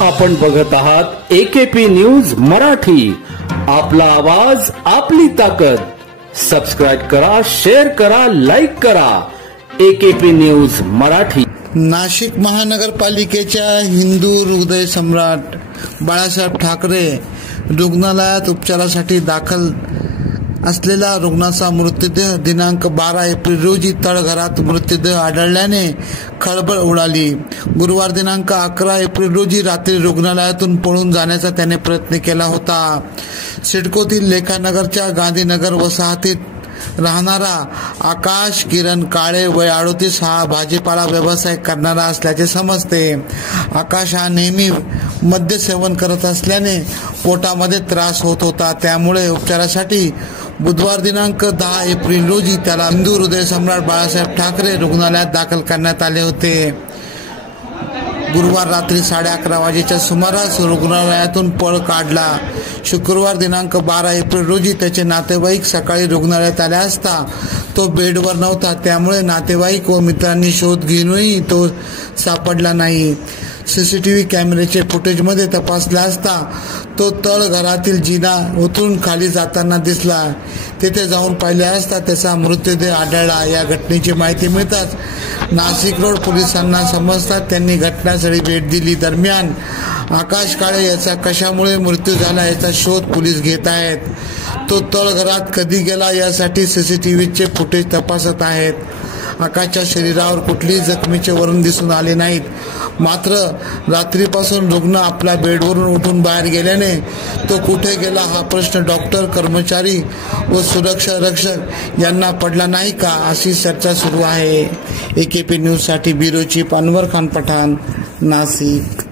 आपण बघत आहात AKP न्यूज मराठी, आपला आवाज आपली ताकद। सबस्क्राइब करा, शेअर करा, लाईक करा। AKP news Marathi. नाशिक महानगरपालिकेच्या हिंदू हृदय सम्राट बाळासाहेब ठाकरे रुग्णालयात उपचारासाठी दाखल असलेला रुग्णाचा मृतदेह दिनांक 12 एप्रिल रोजी तळघरात मृतदेह आढळल्याने खळबळ उडाली। गुरुवार दिनांक 11 एप्रिल रोजी रात्री रुग्णालयातून पळून जाण्याचा त्याने प्रयत्न केला होता। सिडकोतील लेखानगरच्या गांधीनगर वसाहतीत राहणारा आकाश किरण काळे वय 38 हा भाजीपाला व्यवसाय करणारा असल्याचे समजते। आकाश हा नेहमी मद्य सेवन करत असल्याने पोटामध्ये त्रास होत होता, त्यामुळे उपचारासाठी बुधवार दिनांक 10 एप्रिल रोजी त्याला हिंदू हृदय सम्राट बाळासाहेब ठाकरे रुग्णालयात दाखल करण्यात आले होते। गुरुवार रात्री 11:30 वाजेच्या सुमारास रुग्णालयातून पळ काढला। शुक्रवार दिनांक 12 एप्रिल रोजी त्याचे नातेवाईक सकाळी रुग्णालयात आले असता तो बेडवर नव्हता, त्यामुळे नातेवाईक व मित्रांनी शोध घेऊनही तो सापडला नाही। सीसीटीव्ही कॅमेऱ्याचे फुटेजमध्ये तपासला असता तो तळघरातील जिना उतरून खाली जाताना दिसला। तेथे जाऊन पाहिले असता त्याचा मृतदेह आढळला। या घटनेची माहिती मिळताच नाशिक रोड पोलिसांना समजतात त्यांनी घटनास्थळी भेट दिली। दरम्यान आकाश काळे याचा कशामुळे मृत्यू झाला याचा शोध पोलीस घेत आहेत। तो तळघरात कधी गेला यासाठी सीसीटीव्हीचे फुटेज तपासत आहेत। आकाशच्या शरीरावर कुठलीही जखमीचे वर्ण दिसून आले नाहीत, मात्र रात्रीपासून रुग्ण आपल्या बेडवरून उठून बाहेर गेल्याने तो कुठे गेला हा प्रश्न डॉक्टर, कर्मचारी व सुरक्षा रक्षक यांना पडला नाही का, अशी चर्चा सुरू आहे। AKP न्यूज साठी ब्युरो चीफ अनवर खान पठाण, नाशिक।